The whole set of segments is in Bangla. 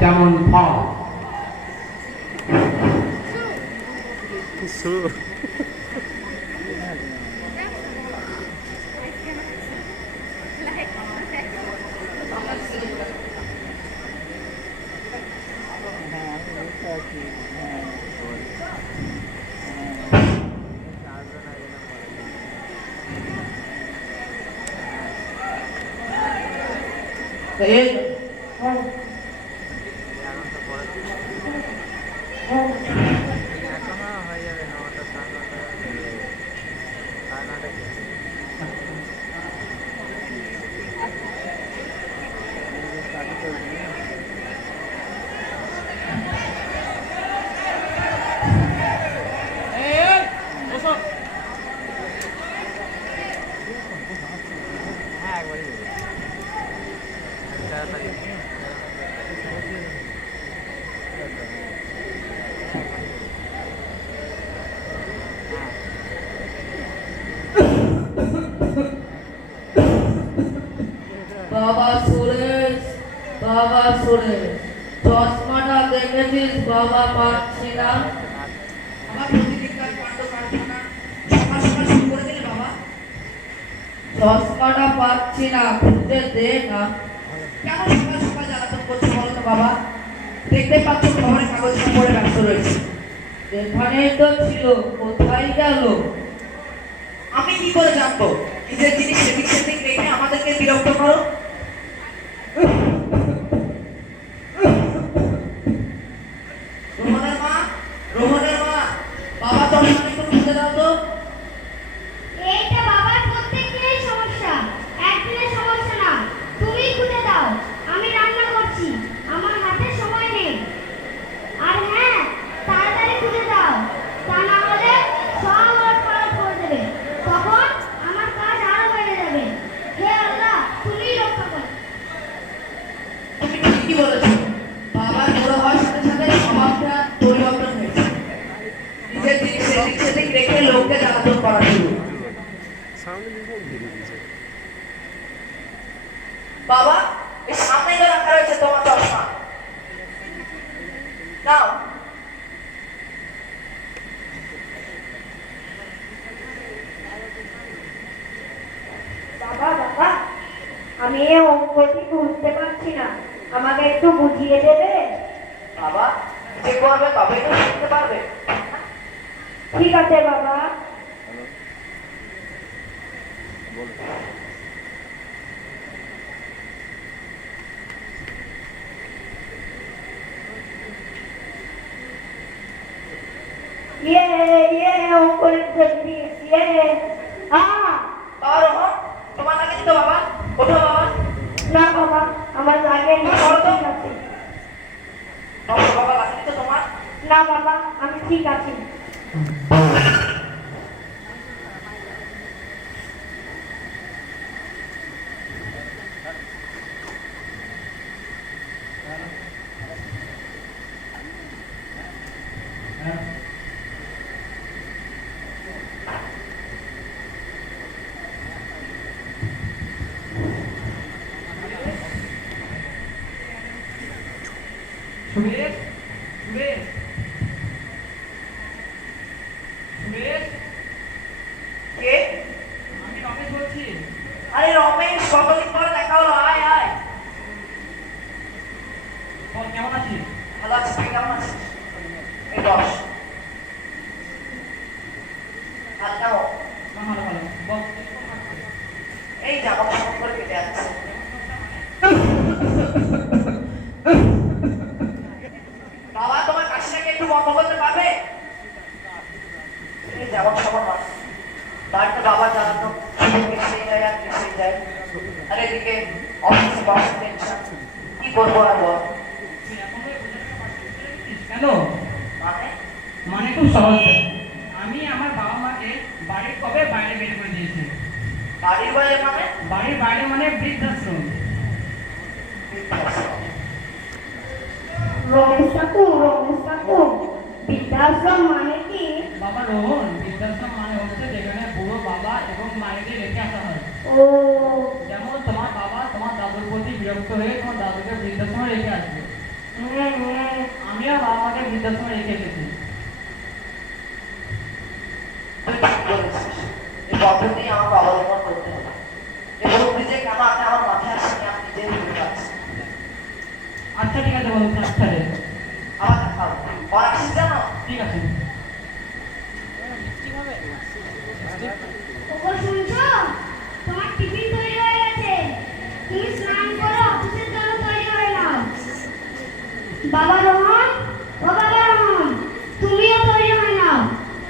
তেমন ফল। বাবা সুরেশ, বাবা সুরেশ, চশমাটা দেখেছিস? বাবা পাচ্ছি না। চশমাটা পাচ্ছি না, খুঁজে দে না। কেন সকাল সকাল জ্বালাতন করছো বলো তো বাবা? দেখতে পাচ্ছ খবরের কাগজ পড়ে ব্যস্ত রয়েছে। এখানেই তো ছিল, কোথায় গেল? আমি কি করে জানবো? নিজের জিনিস সেদিক সেদিক রেখে আমাদেরকে বিরক্ত করো। রোহনের মা, রোহনের মা, বাবা তোর সামনে একটু খুঁজে দাও তো। এইটা বাবার প্রত্যেকদিনের সমস্যা, একদিনের সমস্যা না। তুমি খুঁজে দাও, আমি রান্না করছি, আমার হাতে সময় নেই। আর হ্যাঁ, তাড়াতাড়ি খুঁজে দাও, তা না হলে সব লটপালট করে দেবে। তখন আমার কাজ আরো বেড়ে যাবে। হে আল্লাহ, তুমিই রক্ষা করো। তুমি ঠিকই বলেছো, বাবার বড় হওয়ার সাথে সাথে স্বভাবটা পরিবর্তন হয়েছে। নিজের জিনিস সেদিক সেদিক রেখে লোককে জ্বালাতন করা শুরু। বাবা, এই সামনে যে রাখা রয়েছে তোমার চশমা, নাও। বাবা বাবা, আমি এই অঙ্কটি বুঝতে পারছি না, আমাকে একটু বুঝিয়ে দেবে? বাবা, যে করবে তবেই তো শিখতে পারবে। ঠিক আছে বাবা। ইয়ে ইয়ে অঙ্ক লিখতে দিস, ইয়ে। হ্যাঁ। আর রোহন, তোমার লাগেনি তো বাবা? ওঠো বাবা। না বাবা, আমার লাগেনি। ঠিক আছে। বাবা লাগেনি তো তোমার? না বাবা, আমি ঠিক আছি। সুরেশ, সুরেশ, সুরেশ, কে? আমি রমেশ বলছি। আরে রমেশ, কতদিন পরে দেখা হলো, আয় আয়। বল, কেমন আছিস? ভালো আছিস? তুই কেমন আছিস? এই বস। আর নাও। না, ভালো ভালো। বল। এই জামা কাপড় করে কেটে যাচ্ছে। বাবা, তোমার কাশিটাকে একটু বন্ধ করতে পারবে? এই যেমন সবার মাস বাড়িতে বাবা জ্বালানো শুধু কেসেই যায় আর কেসেই যায়। আর এদিকে অফিসে বসে টেনশন, কি করবো আর বল? তুই এখন ওই বোঝাটা পাঠিয়ে দিচ্ছিস কেন? মানে মানে খুব সহজ। আমি আমার বাবা মাকে বাড়ির কবে বাইরে বের করে দিয়েছি। বাড়ির বাইরে মানে? বাড়ির বাইরে মানে বৃদ্ধাশ্রম। রমেশ কাকু, বৃদ্ধাশ্রম মানে কি? বাবা রোহন, বৃদ্ধাশ্রম মানে হচ্ছে যেখানে বুড়ো বাবা এবং মায়েদের রেখে আসা হয়। ও, যেমন তোমার বাবা তোমার দাদুর প্রতি বিরক্ত হয়ে তোমার দাদুকে বৃদ্ধাশ্রমে রেখে আসবে। বৃদ্ধাশ্রমে রেখে এসেছি। তুই ঠিক বলেছিস, এই পদ্ধতি আমাকে অবলম্বন করতে হবে। এই বুদ্ধি যে কেন আগে আমার মাথায় আসেনি আমি নিজেই বুঝতে পারছি। আচ্ছা ঠিক আছে বন্ধু, তাহলে আমার দেখাও আর আসিস জানো। ঠিক আছে। ওগো শুনছো? তোমার টিফিন তৈরি হয়ে গেছে। তুমি স্নান করো, অফিসের জন্য তৈরি হয়ে নাও। বাবা রোহন, ও বাবা রোহন, তুমিও তৈরি হয়ে নাও।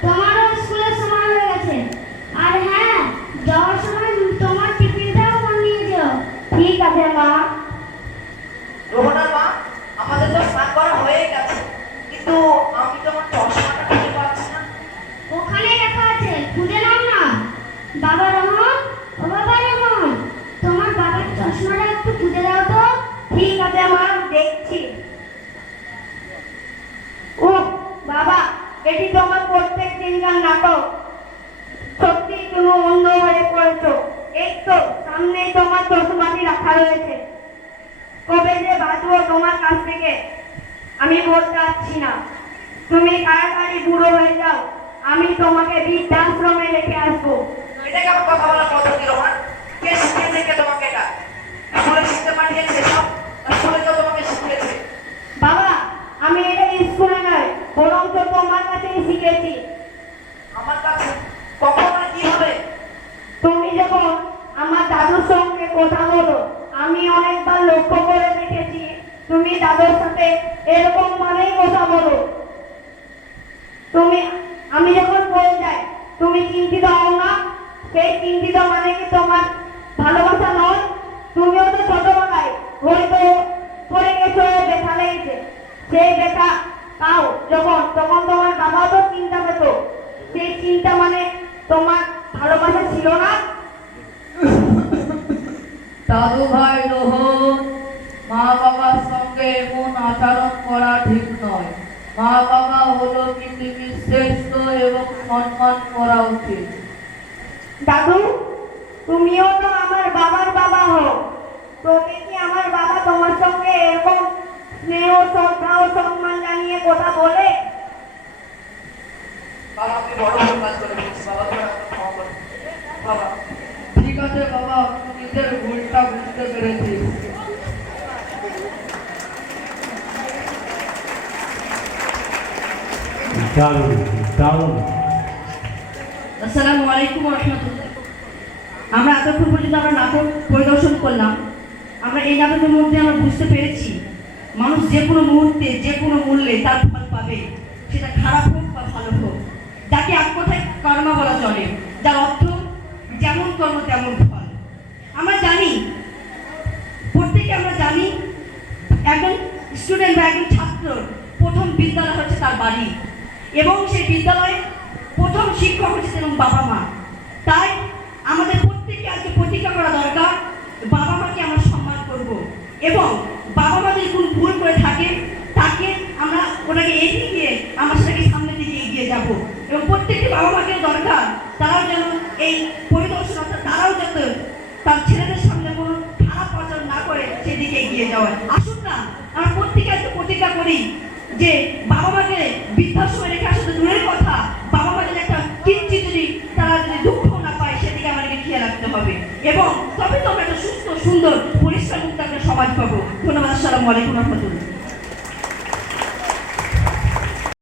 তোমারও স্কুলের সময় হয়ে গেছে। আর হ্যাঁ, যাওয়ার সময় তোমার টিফিনটাও বানিয়ে যেও। ঠিক আছে মা। রোহনার মা, আমাদের তো স্নান করা হয়ে গেছে, কিন্তু আমি তো আমার চশমাটা খুঁজে পাচ্ছি না। ওখানে লেখা আছে, খুঁজে নাও না। বাবা রোহন, ও বাবা রোহন, তোমার বাবার চশমাটা একটু খুঁজে দাও তো। ঠিক আছে মা, দেখছি। ও বাবা, এটি তোমার প্রত্যেক দিনকার নাটক। সত্যি তুমি অন্ধ হয়ে পড়েছো। এই তো সামনেই তোমার চশমাটি রাখা রয়েছে। কবে যে বাঁচবো তোমার কাছ থেকে আমি বলতে পারছি না। তুমি তাড়াতাড়ি বুড়ো হয়ে যাও, আমি তোমাকে বৃদ্ধাশ্রমে রেখে আসবো। এটা কেমন কথা বলার পদ্ধতি রোহন? কে শিখিয়েছে কে তোমাকে এটা? স্কুলে শিখতে পাঠিয়েছে সব, স্কুলে তো তোমাকে শিখিয়েছে। বাবা, আমি এটা স্কুলে নয়, বরং তো তোমার কাছেই শিখেছি। আমার কাছে কখন আর কি হবে? তুমি যখন আমার দাদুর সঙ্গে কথা বলো, আমি অনেকবার লক্ষ্য করে দেখেছি তুমি দাদুর সাথে এরকম ভাবেই কথা বলো। আমি যখন পড়ে যাই তুমি চিন্তিত হও না। সেই চিন্তিত মানে কি তোমার ভালোবাসা নয়? তুমিও তো ছোটবেলায় হয়তো পড়ে গেছো, ব্যথা লেগেছে। সেই ব্যথা পাও যখন, তখন তোমার বাবাও তো চিন্তা পেত। সেই চিন্তা মানে তোমার ভালোবাসা ছিল না? দাদু ভাই রোহন, মা বাবার সঙ্গে এমন আচরণ করা ঠিক নয়। মা বাবা হলো পৃথিবীর শ্রেষ্ঠ এবং সম্মান করা উচিত। দাদু, তুমিও তো আমার বাবার বাবা হও। তবে কি আমার বাবা তোমার সঙ্গে এরকম স্নেহ, শ্রদ্ধা ও সম্মান জানিয়ে কথা বলে? বাবা আমি বড় ভুল কাজ করে ফেলেছি, বাবা তুমি আমাকে ক্ষমা করো। বাবা ঠিক আছে বাবা, আমি নিজের ভুলটা বুঝতে পেরেছি। দারুণ দারুণ। আসসালামু আলাইকুম ওয়া রাহমাতুল্লাহ। আমরা এতক্ষণ পর্যন্ত আমরা নাটক পরিদর্শন করলাম। আমরা এই নাটকের মধ্যে আমরা বুঝতে পেরেছি মানুষ যে কোনো মুহূর্তে যে কোনো মূল্যে তার ফল পাবে, সেটা খারাপ হোক বা ভালো হোক। যাকে এক কথায় কর্মা বলা চলে, যার অর্থ যেমন কর্ম তেমন ফল। আমরা জানি, প্রত্যেকে আমরা জানি, একজন স্টুডেন্ট বা একজন ছাত্র প্রথম বিদ্যালয় হচ্ছে তার বাড়ি, এবং সেই বিদ্যালয়ে প্রথম শিক্ষক হচ্ছে এবং বাবা মা। তাই আমাদের প্রত্যেককে আজকে প্রতিজ্ঞা করা দরকার, বাবা মাকে আমরা সম্মান করব, এবং বাবা মা যদি কোনো ভুল করে থাকে তাকে আমরা ওটাকে এগিয়ে গিয়ে আমরা সেটাকে সামনের দিকে এগিয়ে যাব। এবং প্রত্যেকটি বাবা মাকেও দরকার তারাও যেন এই পরিদর্শন, অর্থাৎ তারাও যাতে তার ছেলেদের সামনে কোনো খারাপ আচরণ না করে সেদিকে এগিয়ে যাওয়ার। আসুন না আমরা প্রত্যেকে আজকে প্রতিজ্ঞা করি যে বাবা মাকে বৃদ্ধাশ্রমে রেখে আসা তো দূরের কথা, বাবা মা যদি একটা কিঞ্চিৎ যদি তারা যদি দুঃখ না পায় সেদিকে আমাদেরকে খেয়াল রাখতে হবে, এবং তবে তো আমরা একটা সুস্থ, সুন্দর, পরিষ্কার মুক্ত একটা সমাজ পাবো। ধন্যবাদ। আসসালামু আলাইকুম ওয়া রাহমাতুল্লাহ।